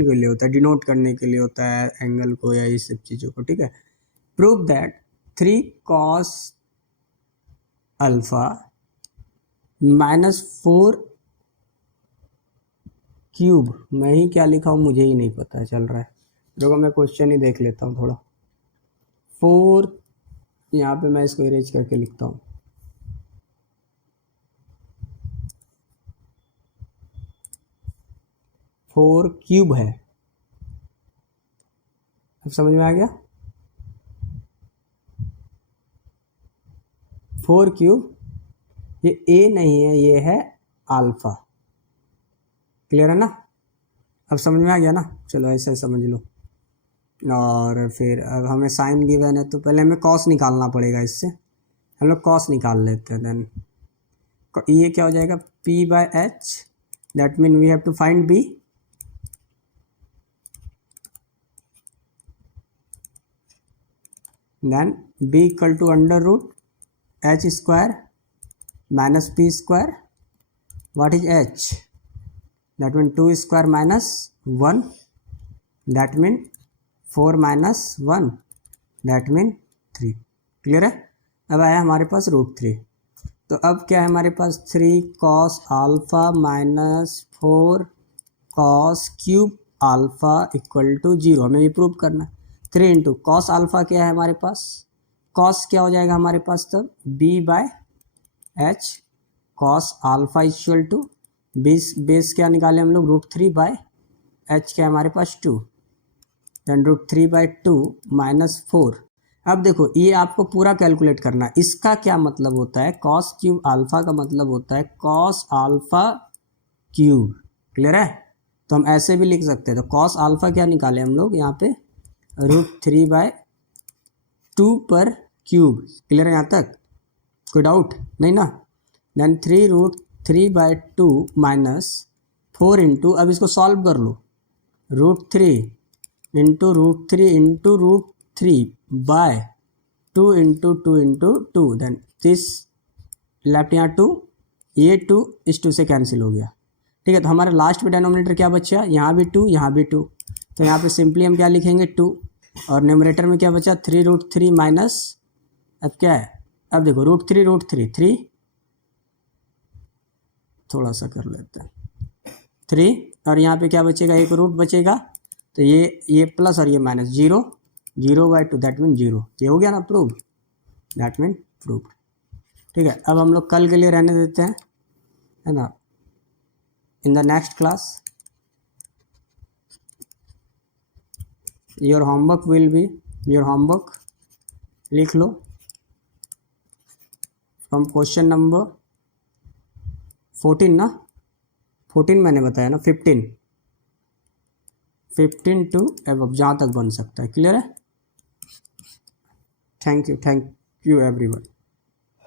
के लिए होता है, डिनोट करने के लिए होता है एंगल को या इस सब चीज़ों को, ठीक है। Prove that 3 cos alpha minus 4 cube, मैं ही क्या लिखा हूँ मुझे ही नहीं पता चल रहा है, देखो मैं क्वेश्चन ही देख लेता हूँ थोड़ा। 4 यहाँ पे मैं इसको इरेज करके लिखता हूँ, 4 क्यूब है, अब समझ में आ गया। 4 क्यूब, ये ए नहीं है, ये है अल्फा, क्लियर है ना, अब समझ में आ गया ना। चलो ऐसे समझ लो। और फिर अब हमें साइन गिवन है तो पहले हमें कॉस निकालना पड़ेगा, इससे हम लोग कॉस निकाल लेते हैं। देन ये क्या हो जाएगा, p by H, that mean we have to find b, then b equal to under root H square minus P square, what is h, that mean 2 square minus 1, that mean 4 minus 1, that mean 3, clear है। अब आया हमारे पास √3, तो अब क्या है हमारे पास 3 cos alpha minus 4 cos cube alpha equal to 0, हमें ये प्रूव करना है। 3 इंटू कॉस अल्फा क्या है हमारे पास, कॉस क्या हो जाएगा हमारे पास तब b by H, cos alpha equal to base क्या निकाले हम लोग, √3 बाय एच क्या है हमारे पास 2, देन √3 बाय 2 माइनस 4। अब देखो ये आपको पूरा कैलकुलेट करना है, इसका क्या मतलब होता है, कॉस क्यूब अल्फा का मतलब होता है कॉस अल्फा क्यूब, क्लियर है। तो हम ऐसे भी लिख सकते हैं, तो कॉस अल्फा क्या निकाले हम लोग यहाँ पे, √3 बाय 2 पर क्यूब, क्लियर है यहाँ तक, कोई डाउट नहीं ना। देन 3√3 बाय 2 माइनस 4 इंटू, अब इसको सॉल्व कर लो, √3 into √3 into √3 by 2 into 2 into 2, then this left यहाँ 2, ये 2 इस 2 से कैंसिल हो गया, ठीक है। तो हमारा लास्ट में डिनोमिनेटर क्या बचा, यहाँ भी 2 यहाँ भी 2, तो यहाँ पे सिंपली हम क्या लिखेंगे 2, और न्यूमरेटर में क्या बचा 3√3 माइनस, अब क्या है, अब देखो √3 थोड़ा सा कर लेते हैं 3, और यहाँ पे क्या बचेगा, एक रूट बचेगा, तो ये प्लस और ये माइनस, 0 बाय 2 दैट मीन 0, ये हो गया ना प्रूव, दैट मीन प्रूव, ठीक है। अब हम लोग कल के लिए रहने देते हैं, है ना। In the next class your homework will be, your homework लिख लो फ्रॉम क्वेश्चन नंबर 14 ना, 14 मैंने बताया ना, 15 टू अब जहाँ तक बन सकता है, क्लियर है। Thank you everyone.